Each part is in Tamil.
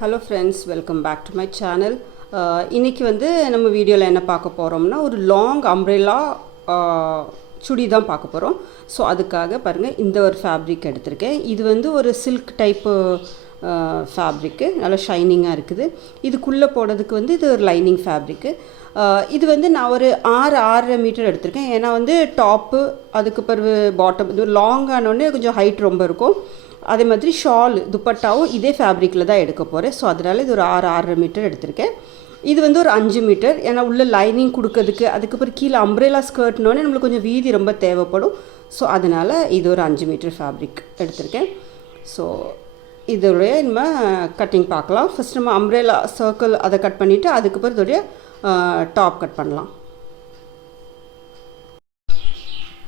Hello friends, welcome back to my channel. இன்றைக்கி வந்து நம்ம வீடியோவில் என்ன பார்க்க போகிறோம்னா, ஒரு லாங் அம்ப்ரெல்லா சுடி தான் பார்க்க போகிறோம். ஸோ அதுக்காக பாருங்கள், இந்த ஒரு ஃபேப்ரிக் எடுத்திருக்கேன். இது வந்து ஒரு சில்க் டைப்பு ஃபேப்ரிக்கு, நல்லா ஷைனிங்காக இருக்குது. இதுக்குள்ளே போடுறதுக்கு வந்து இது ஒரு லைனிங் ஃபேப்ரிக்கு. இது வந்து நான் ஒரு 6.5 மீட்டர் எடுத்திருக்கேன். ஏன்னா வந்து டாப்பு, அதுக்கு பிறகு பாட்டம், இது லாங்கானோடனே கொஞ்சம் ஹைட் ரொம்ப இருக்கும். அதே மாதிரி ஷால் துப்பட்டாவும் இதே ஃபேப்ரிக்கில் தான் எடுக்க போகிறேன். ஸோ அதனால் இது ஒரு 6.5 மீட்டர் எடுத்திருக்கேன். இது வந்து ஒரு 5 மீட்டர், ஏன்னா உள்ள லைனிங் கொடுக்கறதுக்கு, அதுக்கப்புறம் கீழே அம்ப்ரெல்லா ஸ்கர்ட்னோடனே நம்மளுக்கு கொஞ்சம் வீதி ரொம்ப தேவைப்படும். ஸோ அதனால் இது ஒரு 5 மீட்டர் ஃபேப்ரிக் எடுத்திருக்கேன். ஸோ இதோடைய நம்ம கட்டிங் பார்க்கலாம். ஃபஸ்ட் நம்ம அம்ப்ரெல்லா சர்க்கிள் அதை கட் பண்ணிவிட்டு அதுக்கப்புறம் இதோடைய டாப் கட் பண்ணலாம்.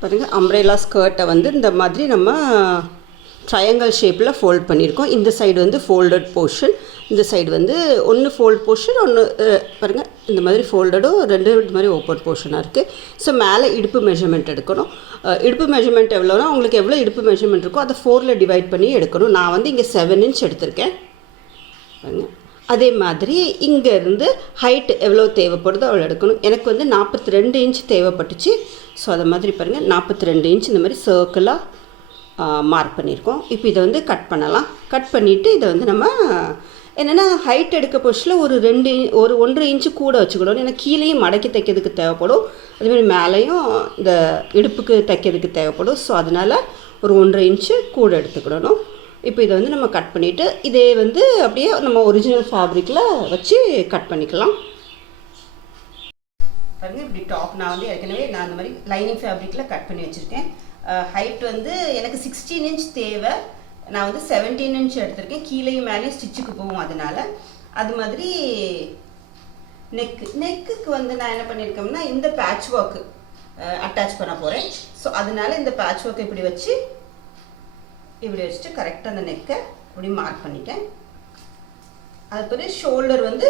பாருங்கள், அம்ப்ரெல்லா ஸ்கர்ட்டை வந்து இந்த மாதிரி நம்ம ட்ரையாங்கிள் ஷேப்பில் ஃபோல்ட் பண்ணியிருக்கோம். இந்த சைடு வந்து ஃபோல்டட் போர்ஷன், இந்த சைடு வந்து ஒன்று ஃபோல்ட் போர்ஷன், ஒன்று பாருங்கள் இந்த மாதிரி ஃபோல்டடும், ரெண்டு மாதிரி ஓப்பன் போர்ஷனாக இருக்குது. ஸோ மேலே இடுப்பு மெஷர்மெண்ட் எடுக்கணும். இடுப்பு மெஷர்மெண்ட் எவ்வளோனா, உங்களுக்கு எவ்வளோ இடுப்பு மெஷர்மெண்ட் இருக்கோ அதை 4ல் டிவைட் பண்ணி எடுக்கணும். நான் வந்து இங்கே 7 இன்ச் எடுத்திருக்கேன். அதே மாதிரி இங்கேருந்து ஹைட் எவ்வளோ தேவைப்படுதோ அவ்வளோ எடுக்கணும். எனக்கு வந்து 42 இன்ச் தேவைப்பட்டுச்சு. ஸோ அதை மாதிரி பாருங்கள், 42 இன்ச் இந்த மாதிரி சர்க்கிளாக மார்க் பண்ணியிருக்கோம். இப்போ இதை வந்து கட் பண்ணலாம். கட் பண்ணிவிட்டு இதை வந்து நம்ம என்னென்னா ஹைட் எடுக்க பொசிஷனில் ஒரு 1.5 இன்ச்சு கூட வச்சுக்கணும். ஏன்னா கீழேயும் மடக்கி தைக்கிறதுக்கு தேவைப்படும், அதுமாதிரி மேலேயும் இந்த இடுப்புக்கு தைக்கிறதுக்கு தேவைப்படும். ஸோ அதனால் ஒரு 1.5 இன்ச்சு கூட எடுத்துக்கிடணும். இப்போ இதை வந்து நம்ம கட் பண்ணிவிட்டு இதே வந்து அப்படியே நம்ம ஒரிஜினல் ஃபேப்ரிக்கில் வச்சு கட் பண்ணிக்கலாம். பாருங்கள், இப்படி டாப் நான் வந்து ஏற்கனவே நான் அந்த மாதிரி லைனிங் ஃபேப்ரிக்கில் கட் பண்ணி வச்சுருக்கேன். ஹைட் வந்து எனக்கு 16 இன்ச் தேவை. நான் வந்து 17 இன்ச் எடுத்திருக்கேன். கீழேயும் மேலேயும் ஸ்டிச்சுக்கு போகும். அதனால் அது மாதிரி நெக்குக்கு வந்து நான் என்ன பண்ணியிருக்கேன்னா, இந்த பேட்ச் ஒர்க்கு அட்டாச் பண்ண போகிறேன். ஸோ அதனால் இந்த பேட்ச் ஒர்க்கை இப்படி வச்சுட்டு கரெக்டாக அந்த நெக்கை இப்படி மார்க் பண்ணிட்டேன். அதுபோல் ஷோல்டர் வந்து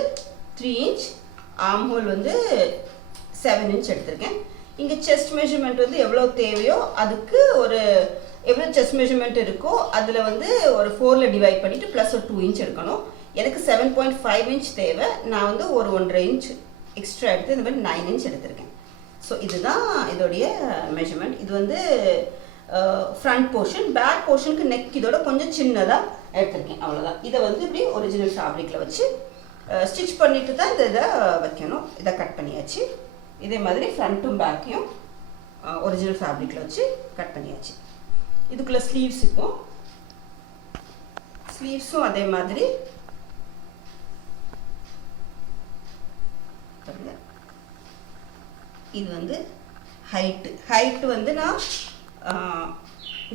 3 இன்ச், ஆர்ம் ஹோல் வந்து 7 இன்ச் எடுத்திருக்கேன். இங்கே செஸ்ட் மெஷர்மெண்ட் வந்து எவ்வளோ தேவையோ அதுக்கு எவ்வளோ செஸ்ட் மெஷர்மெண்ட் இருக்கோ அதில் வந்து ஒரு 4ல் டிவைட் பண்ணிவிட்டு ப்ளஸ் ஒரு 2 இன்ச் எடுக்கணும். எனக்கு 7.5 இன்ச் தேவை. நான் வந்து ஒரு 1.5 இன்ச் எக்ஸ்ட்ரா எடுத்து இந்த மாதிரி 9 இன்ச் எடுத்திருக்கேன். ஸோ இதுதான் இதோடைய மெஷர்மெண்ட். இது வந்து ஃப்ரண்ட் போர்ஷன். பேக் போர்ஷனுக்கு நெக் இதோட கொஞ்சம் சின்னதாக எடுத்திருக்கேன், அவ்வளோதான். இதை வந்து இப்படி ஒரிஜினல் ஃபேப்ரிக்கில் வச்சு ஸ்டிச் பண்ணிட்டு தான் இதை வைக்கணும். இதை கட் பண்ணியாச்சு. இதே மாதிரி ஃப்ரண்ட்டும் பேக்கையும் ஒரிஜினல் ஃபேப்ரிக்கில் வச்சு கட் பண்ணியாச்சு. இதுக்குள்ளே ஸ்லீவ்ஸ் இருக்கும். ஸ்லீவ்ஸும் அதே மாதிரி இது வந்து ஹைட்டு வந்து நான்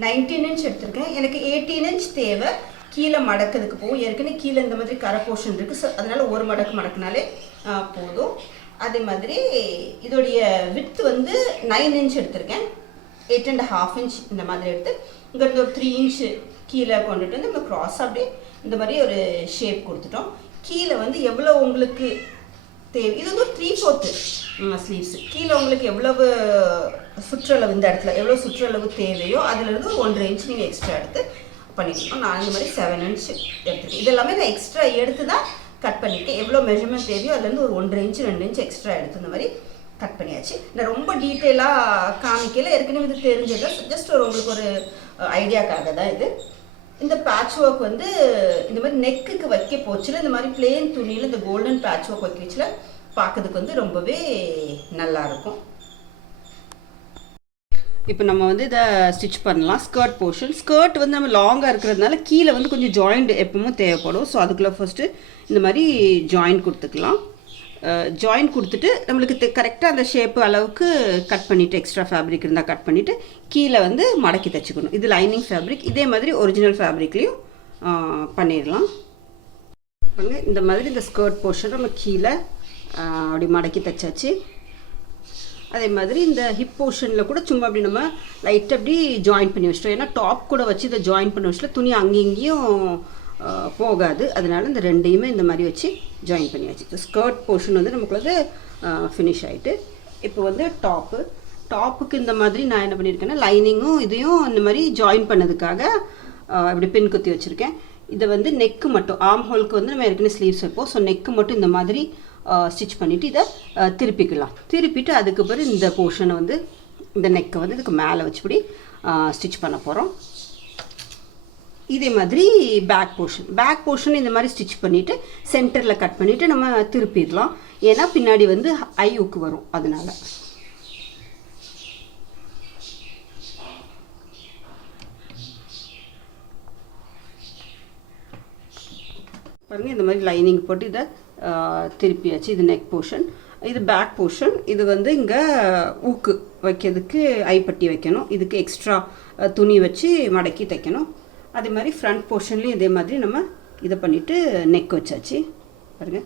19 இன்ச் எடுத்திருக்கேன். எனக்கு 18 இன்ச் தேவை. கீழே மடக்கிறதுக்கு போகும். ஏற்கனவே கீழே இந்த மாதிரி கரை போர்ஷன் இருக்குது. ஸோ அதனால் ஒரு மடக்குனாலே போதும். அதே மாதிரி இதோடைய விட்த் வந்து 9 இன்ச் எடுத்திருக்கேன். 8.5 இன்ச் இந்த மாதிரி எடுத்து இங்கிருந்து ஒரு 3 இன்ச்சு கீழே கொண்டுட்டு வந்து நம்ம க்ராஸ் அப்படியே இந்த மாதிரி ஒரு ஷேப் கொடுத்துட்டோம். கீழே வந்து எவ்வளோ உங்களுக்கு தேவை, இது வந்து 3/4 ஸ்லீவ்ஸு. கீழே உங்களுக்கு எவ்வளவு சுற்றளவு, இந்த இடத்துல எவ்வளோ சுற்றளவு தேவையோ அதுலேருந்து ஒரு 1.5 இன்ச் நீங்கள் எக்ஸ்ட்ரா எடுத்து பண்ணிக்கணும். நான் இந்த மாதிரி 7 இன்ச் எடுத்துருக்கேன். இதெல்லாமே நான் எக்ஸ்ட்ரா எடுத்து தான் கட் பண்ணிவிட்டேன். எவ்வளோ மெஷர்மெண்ட் தேவையோ அதுலேருந்து ஒரு 1.5 இன்ச் 2 இன்ச் எக்ஸ்ட்ரா எடுத்து இந்த மாதிரி கட் பண்ணியாச்சு. நான் ரொம்ப டீட்டெயிலாக காமிக்கல, ஏற்கனவே இது தெரிஞ்சது. ஜஸ்ட் உங்களுக்கு ஒரு ஐடியாக்காக தான் இது. இந்த பேட்ச் ஒர்க் வந்து இந்த மாதிரி நெக்குக்கு வைக்க போச்சுல, இந்த மாதிரி பிளெயின் துணியில் இந்த கோல்டன் பேட்ச் ஒர்க் வைக்க வச்சுல பார்க்கறதுக்கு வந்து ரொம்பவே நல்லாயிருக்கும். இப்போ நம்ம வந்து இதை ஸ்டிச் பண்ணலாம். Skirt portion. ஸ்கர்ட் வந்து நம்ம லாங்காக இருக்கிறதுனால கீழே வந்து கொஞ்சம் ஜாயிண்ட் எப்பவும் தேவைப்படும். ஸோ அதுக்குள்ளே ஃபஸ்ட்டு இந்த மாதிரி ஜாயிண்ட் கொடுத்துக்கலாம். ஜாயிண்ட் கொடுத்துட்டு நம்மளுக்கு கரெக்டாக அந்த ஷேப்பு அளவுக்கு கட் பண்ணிவிட்டு, எக்ஸ்ட்ரா ஃபேப்ரிக் இருந்தால் கட் பண்ணிவிட்டு கீழே வந்து மடக்கி தைச்சிக்கணும். இது லைனிங் ஃபேப்ரிக். இதே மாதிரி ஒரிஜினல் ஃபேப்ரிக்லேயும் பண்ணிடலாம். இந்த மாதிரி இந்த ஸ்கர்ட் போர்ஷன் நம்ம கீழே அப்படி மடக்கி தைச்சாச்சு. அதே மாதிரி இந்த ஹிப் போர்ஷனில் கூட சும்மா அப்படி நம்ம லைட்டாக அப்படி ஜாயின் பண்ணி வச்சிட்டோம். ஏன்னா டாப் கூட வச்சு இதை ஜாயின் பண்ணி வச்சுல துணி அங்கேயும் போகாது. அதனால இந்த ரெண்டையுமே இந்த மாதிரி வச்சு ஜாயின் பண்ணியாச்சு. ஸ்கர்ட் போர்ஷன் வந்து நமக்குள்ளது ஃபினிஷ் ஆகிட்டு. இப்போ வந்து டாப்புக்கு இந்த மாதிரி நான் என்ன பண்ணியிருக்கேன்னா, லைனிங்கும் இதையும் இந்த மாதிரி ஜாயின் பண்ணதுக்காக இப்படி பின் குத்தி வச்சுருக்கேன். இதை வந்து நெக்கு மட்டும் ஆர்ம் ஹோலுக்கு வந்து நம்ம ஏற்கனவே ஸ்லீவ்ஸ் வைப்போம். ஸோ நெக்கு மட்டும் இந்த மாதிரி ஸ்டிச் பண்ணிவிட்டு இதை திருப்பிக்கலாம். திருப்பிட்டு அதுக்கு பிறகு இந்த போர்ஷனை வந்து இந்த நெக்கை வந்து இதுக்கு மேலே வச்சுப்படி ஸ்டிச் பண்ண போகிறோம். இதே மாதிரி பேக் போர்ஷன் இந்த மாதிரி ஸ்டிச் பண்ணிவிட்டு சென்டரில் கட் பண்ணிவிட்டு நம்ம திருப்பிடலாம். ஏன்னா பின்னாடி வந்து ஐ ஊக்கு வரும், அதனால. பாருங்கள், இந்த மாதிரி லைனிங் போட்டு இதை திருப்பியாச்சு. இது நெக் போர்ஷன், இது பேக் போர்ஷன். இது வந்து இங்கே ஊக்கு வைக்கிறதுக்கு ஐப்பட்டி வைக்கணும். இதுக்கு எக்ஸ்ட்ரா துணி வச்சு மடக்கி தைக்கணும். அதே மாதிரி ஃப்ரண்ட் போர்ஷன்லேயும் இதே மாதிரி நம்ம இதை பண்ணிவிட்டு நெக் வச்சாச்சு. பாருங்கள்,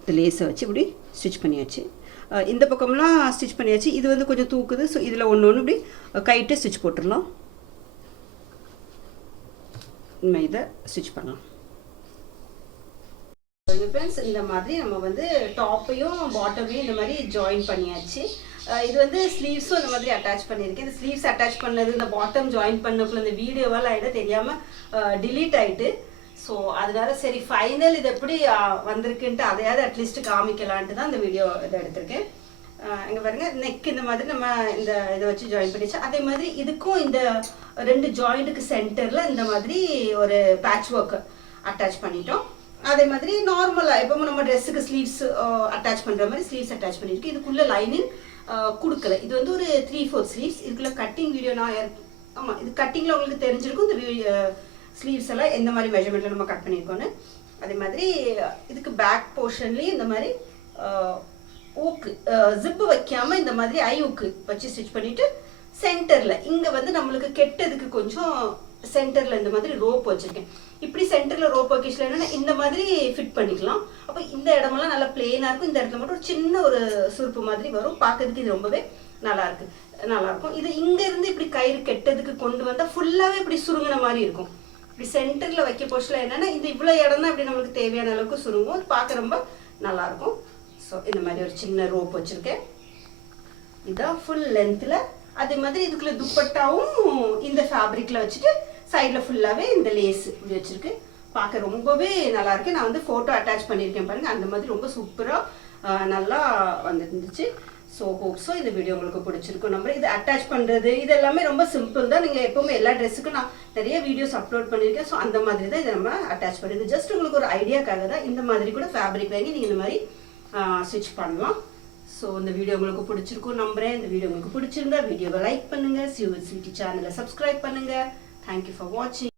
இந்த லேஸை வச்சு இப்படி ஸ்டிச் பண்ணியாச்சு. இந்த பக்கம்லாம் ஸ்டிச் பண்ணியாச்சு. இது வந்து கொஞ்சம் தூக்குது. ஸோ இதில் ஒன்று இப்படி கைட்டு ஸ்டிச் போட்டுடலாம். இனிமேல் இதை ஸ்டிச் பண்ணலாம். ஃப்ரெண்ட்ஸ், இந்த மாதிரி நம்ம வந்து டாப்பையும் பாட்டமையும் இந்த மாதிரி ஜாயின் பண்ணியாச்சு. இது வந்து ஸ்லீவ்ஸும் இந்த மாதிரி அட்டாச் பண்ணியிருக்கேன். இந்த ஸ்லீவ்ஸ் அட்டாச் பண்ணது, இந்த பாட்டம் ஜாயின் பண்ணக்குள்ள இந்த வீடியோவால் ஆகிட தெரியாமல் டிலீட் ஆகிட்டு. ஸோ அதனால சரி ஃபைனல் இது எப்படி வந்திருக்குன்ட்டு அதையாவது அட்லீஸ்ட் காமிக்கலான்ட்டு தான் இந்த வீடியோ இதை எடுத்திருக்கேன். இங்கே பாருங்கள், நெக் இந்த மாதிரி நம்ம இந்த இதை வச்சு ஜாயின் பண்ணிச்சு. அதே மாதிரி இதுக்கும் இந்த 2 ஜாயிண்ட்டுக்கு சென்டரில் இந்த மாதிரி ஒரு பேட்ச் ஒர்க் அட்டாச் பண்ணிட்டோம். அதே மாதிரி நார்மலாக எப்பவும் நம்ம ட்ரெஸ்ஸுக்கு ஸ்லீவ்ஸ் அட்டாச் பண்ணுற மாதிரி ஸ்லீவ்ஸ் அட்டாச் பண்ணியிருக்கு. இதுக்குள்ளே லைனிங் கொடுக்கல. இது வந்து ஒரு 3/4 ஸ்லீவ்ஸ். இதுக்குள்ளே கட்டிங் வீடியோ நான் ஆமாம், இது கட்டிங்கில் உங்களுக்கு தெரிஞ்சிருக்கும் இந்த ஸ்லீவ்ஸ் எல்லாம் எந்த மாதிரி மெஷர்மெண்ட்டில் நம்ம கட் பண்ணியிருக்கோன்னு. அதே மாதிரி இதுக்கு பேக் போர்ஷன்லேயும் இந்த மாதிரி ஊக்கு ஜிப்பு வைக்காமல் இந்த மாதிரி ஐ ஊக்கு வச்சு ஸ்டிச் பண்ணிவிட்டு சென்டரில் இங்கே வந்து நம்மளுக்கு கெட்டதுக்கு கொஞ்சம் சென்டரில் இந்த மாதிரி ரோப் வச்சுருக்கேன். இப்படி சென்டரில் ரோப் வைக்கல என்னன்னா இந்த மாதிரி ஃபிட் பண்ணிக்கலாம். அப்போ இந்த இடமெல்லாம் நல்லா பிளெயினாக இருக்கும். இந்த இடத்துல மட்டும் ஒரு சின்ன ஒரு சுருப்பு மாதிரி வரும். பார்க்கறதுக்கு இது ரொம்பவே நல்லாயிருக்கும். இது இங்கேருந்து இப்படி கயிறு கெட்டதுக்கு கொண்டு வந்தால் ஃபுல்லாகவே இப்படி சுருங்கின மாதிரி இருக்கும். இப்படி சென்டரில் வைக்க போஸ்டில் என்னென்னா இந்த இவ்வளோ இடம் தான் இப்படி நம்மளுக்கு தேவையான அளவுக்கு சுருங்கும். அது பார்க்க ரொம்ப நல்லாயிருக்கும். ஸோ இந்த மாதிரி ஒரு சின்ன ரோப் வச்சுருக்கேன். இதுதான் ஃபுல் லென்த்தில். அதே மாதிரி இதுக்குள்ள துப்பட்டாவும் இந்த ஃபேப்ரிக்கில் வச்சுட்டு சைடில் ஃபுல்லாகவே இந்த லேஸ் இப்படி வச்சுருக்கு. பார்க்க ரொம்பவே நல்லாயிருக்கு. நான் வந்து ஃபோட்டோ அட்டாச் பண்ணியிருக்கேன் பாருங்கள். அந்த மாதிரி ரொம்ப சூப்பராக நல்லா வந்துருந்துச்சு. ஸோ ஹோப்ஸோ இந்த வீடியோ உங்களுக்கு பிடிச்சிருக்கும். நம்ம இது அட்டாச் பண்ணுறது இது எல்லாமே ரொம்ப சிம்பிள் தான். நீங்கள் எப்போவுமே எல்லா ட்ரெஸ்ஸுக்கும் நான் நிறைய வீடியோஸ் அப்லோட் பண்ணியிருக்கேன். ஸோ அந்த மாதிரி தான் இதை நம்ம அட்டாச் பண்ணுறது. ஜஸ்ட் உங்களுக்கு ஒரு ஐடியாக்காக தான். இந்த மாதிரி கூட ஃபேப்ரிக் வாங்கி நீங்கள் இந்த மாதிரி ஸ்டிச் பண்ணலாம். ஸோ இந்த வீடியோ உங்களுக்கு பிடிச்சிருக்கும் நம்புறேன். இந்த வீடியோ உங்களுக்கு பிடிச்சிருந்தா வீடியோவை லைக் பண்ணுங்கள். ஸ்வீட்டி சேனலை சப்ஸ்கிரைப் பண்ணுங்கள். Thank you for watching.